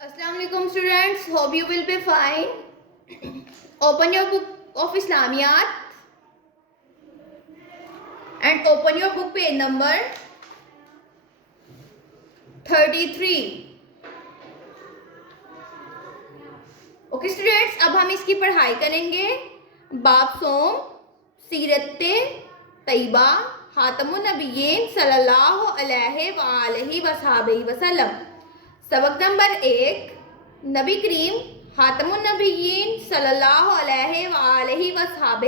Assalamu alaikum students, hope you will be fine. Open your book of Islamiyat and open your book page number 33. Okay students, अब हम इसकी पढ़ाई करेंगे. बाब सोम सीरत तैयबा खातमुन नबिय्यीन सल्लल्लाहु अलैहि वसल्लम. सबक नंबर 1, नबी करीम खातमुन नबिय्यीन सल्लल्लाहु अलैहि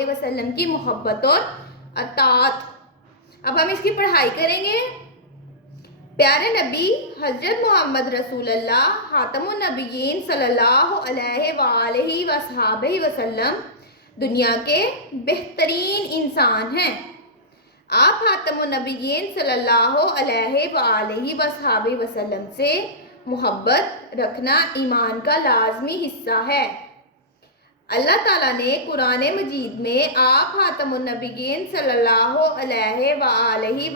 वसल्लम की मोहब्बत और अतात. अब हम इसकी पढ़ाई करेंगे. प्यारे नबी हज़रत मोहम्मद रसूलुल्लाह खातमुन नबिय्यीन सल्लल्लाहु अलैहि वसल्लम दुनिया के बेहतरीन इंसान हैं. आप खातमुन नबिय्यीन सल्लल्लाहु अलैहि वसल्लम से मोहब्बत रखना ईमान का लाजमी हिस्सा है. अल्लाह ताला ने कुरान मजीद में आप खातमुन नबिय्यीन सल्लल्लाहु अलैहि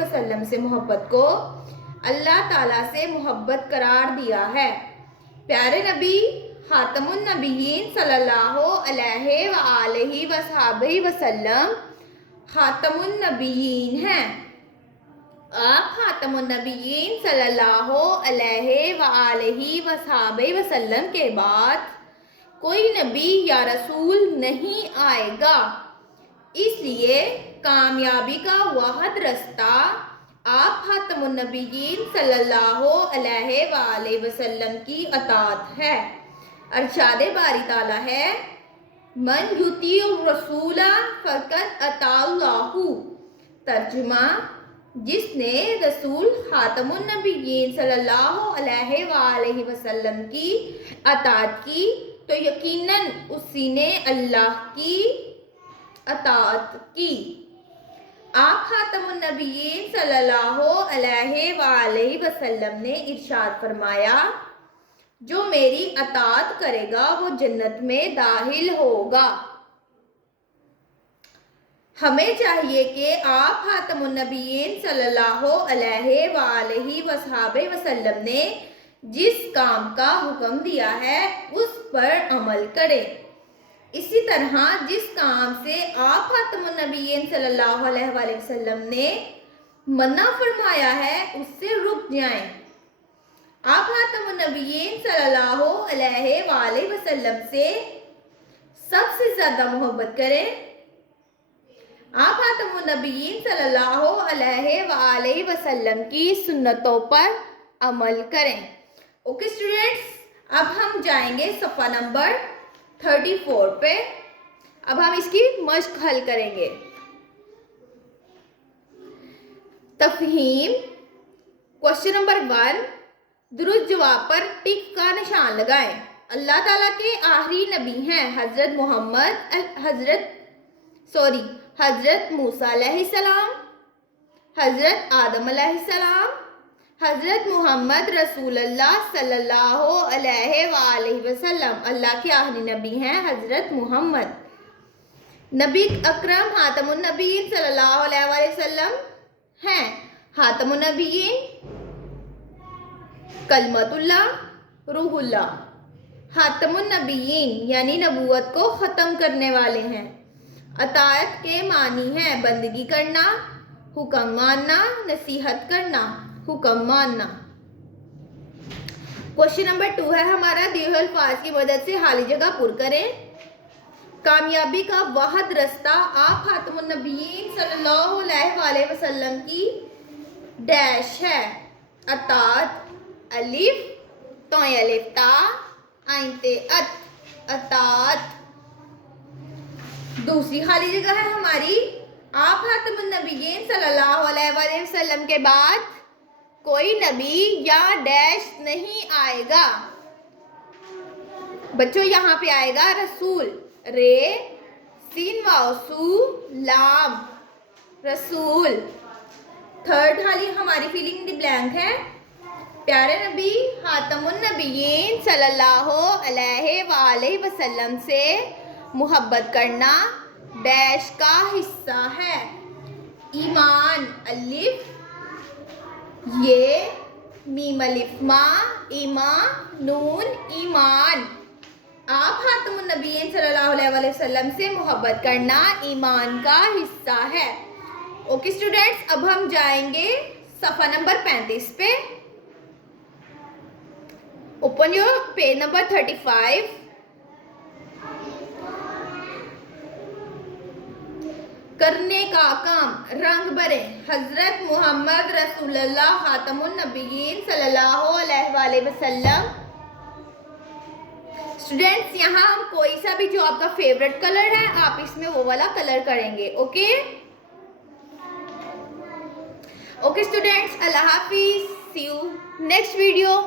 वसल्लम से मोहब्बत को अल्लाह ताला से मोहब्बत करार दिया है. प्यारे नबी खातमुन नबिय्यीन सल्लल्लाहु अलैहि वसल्लम खातमुन नबिय्यीन हैं. आप खातमुन नबिय्यीन सल्लल्लाहु अलैहि वसल्लम के बाद कोई नबी या रसूल नहीं आएगा. इसलिए कामयाबी का वाहिद रास्ता आप खातमुन नबिय्यीन सल्लल्लाहु अलैहि वसल्लम की अतात है. अरशाद बारी ताला है, मन युतीउर रसूला फक़द अताअल्लाहु. तर्जुमा, जिसने रसूल खातमुन नबिय्यीन सल्लल्लाहु अलैहि वसल्लम की अतात की तो यकीनन उसी ने अल्लाह की अतात की. आप खातमुन नबिय्यीन सल्लल्लाहु अलैहि वसल्लम ने इरशाद फरमाया, जो मेरी अतात करेगा वो जन्नत में दाखिल होगा. हमें चाहिए कि आप खातमुन नबिय्यीन सल्लल्लाहु अलैहि वसल्लम ने जिस काम का हुक्म दिया है उस पर अमल करें. इसी तरह जिस काम से आप खातमुन नबिय्यीन सल्लल्लाहु अलैहि वसल्लम ने मना फरमाया है उससे रुक जाएं. आप खातमुन नबिय्यीन सल्लल्लाहु अलैहि वसल्लम से सबसे ज़्यादा मोहब्बत करें. आप खातमुन नबिय्यीन सल्लल्लाहु अलैहि वसल्लम की सुन्नतों पर अमल करें. ओके स्टूडेंट्स, अब हम जाएंगे सफ़ा नंबर 34 पे. अब हम इसकी मश्क हल करेंगे. तफहीम क्वेश्चन नंबर 1, दुरुस्त जवाब पर टिक का निशान लगाएं. अल्लाह ताला के आखिरी नबी हैं हज़रत मूसा अलैहिस्सलाम, हज़रत आदम अलैहिस्सलाम, हज़रत मोहम्मद रसूलुल्लाह सल्लल्लाहु अलैहि वसल्लम. अल्लाह के आखिरी नबी हैं हज़रत मोहम्मद. नबी अकरम खातमुन नबिय्यीन सल्लल्लाहु अलैहि वसल्लम हैं. खातमुन नबिय्यीन कलमतुल्लाह रूहुल्लाह. खातमुन नबिय्यीन यानी नबूवत को ख़त्म करने वाले हैं. अताअत के मानी हैं बंदगी करना, हुक्म मानना, नसीहत करना, हुक्म मानना. क्वेश्चन नंबर 2 है हमारा, दिए हुए अल्फाज की मदद से खाली जगह पुर करें. कामयाबी का वाहिद रास्ता आप खातमुन नबिय्यीन सल्लल्लाहु अलैहि वसल्लम की डैश है. अतात अलिफ तोय अलिफ ता आइन ते अतात. दूसरी खाली जगह है हमारी, आप खातमुन नबिय्यीन सल्लल्लाहु अलैहि वसल्लम के बाद कोई नबी या डैश नहीं आएगा. बच्चों यहाँ पे आएगा रसूल, रे सीन वाव सू लाम, रसूल. थर्ड खाली हमारी फिलिंग द ब्लैंक है. प्यारे नबी खातमुन नबिय्यीन सल्लल्लाहु अलैहि वसल्लम से मोहब्बत करना डैश का हिस्सा है. ईमान अलिफ ये میم الف ما ایما نون ایمان. آپ خاتم النبیین صلی اللہ علیہ وآلہ وسلم سے محبت کرنا ایمان کا حصہ ہے. اوکے اسٹوڈینٹس، اب ہم جائیں گے صفحہ نمبر 35 پہ. Open your page number 35. کرنے کا کام رنگ بھریں. حضرت محمد رسول اللہ خاتم النبیین صلی اللہ علیہ وآلہ وسلم. اسٹوڈینٹس یہاں ہم کوئی سا بھی جو آپ کا فیوریٹ کلر ہے آپ اس میں وہ والا کلر کریں گے. اوکے اسٹوڈینٹس، اللہ حافظ. سی یو نیکسٹ ویڈیو.